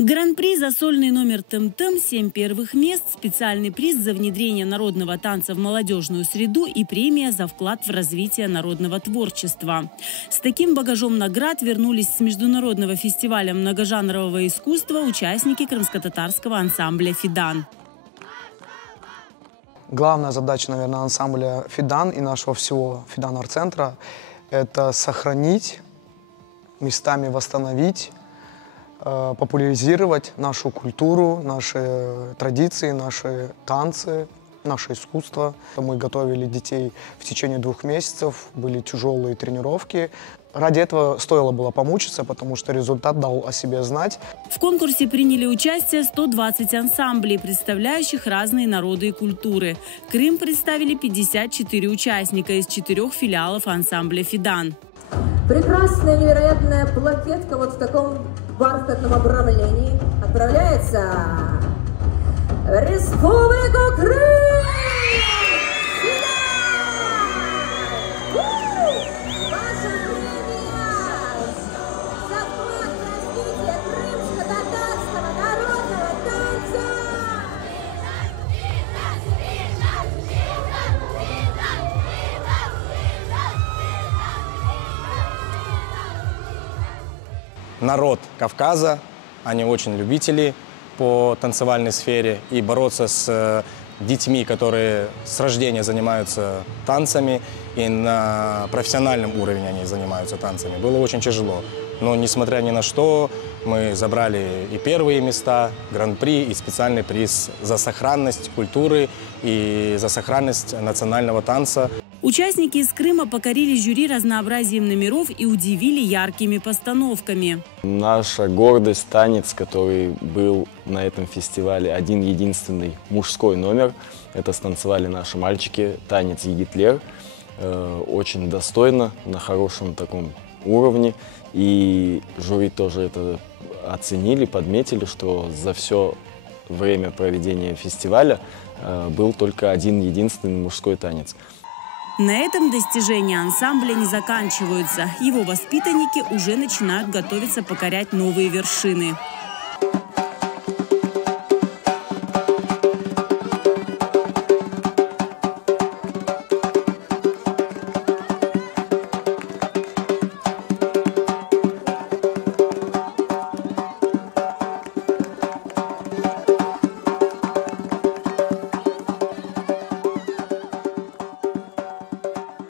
Гран-при за сольный номер «Тем-Тем», 7 первых мест, специальный приз за внедрение народного танца в молодежную среду и премия за вклад в развитие народного творчества. С таким багажом наград вернулись с международного фестиваля многожанрового искусства участники крымско-татарского ансамбля «Фидан». Главная задача, наверное, ансамбля «Фидан» и нашего всего «Фидан-арт-центра» – это сохранить, местами восстановить, популяризировать нашу культуру, наши традиции, наши танцы, наше искусство. Мы готовили детей в течение 2 месяцев, были тяжелые тренировки. Ради этого стоило было помучиться, потому что результат дал о себе знать. В конкурсе приняли участие 120 ансамблей, представляющих разные народы и культуры. Крым представили 54 участника из 4 филиалов ансамбля «Фидан». Прекрасная, невероятная плакетка вот в таком бархатном обрамлении отправляется в Республику Крым! Ваша премия за вклад в развитие крымско-татарского народного танца! Народ Кавказа, они очень любители по танцевальной сфере, и бороться с детьми, которые с рождения занимаются танцами, и на профессиональном уровне они занимаются танцами, было очень тяжело. Но несмотря ни на что, мы забрали и первые места, гран-при, и специальный приз за сохранность культуры и за сохранность национального танца. Участники из Крыма покорили жюри разнообразием номеров и удивили яркими постановками. Наша гордость – танец, который был на этом фестивале один-единственный мужской номер. Это станцевали наши мальчики, танец «Егитлер». Очень достойно, на хорошем таком уровне. И жюри тоже это оценили, подметили, что за все время проведения фестиваля был только один-единственный мужской танец. На этом достижения ансамбля не заканчиваются. Его воспитанники уже начинают готовиться покорять новые вершины.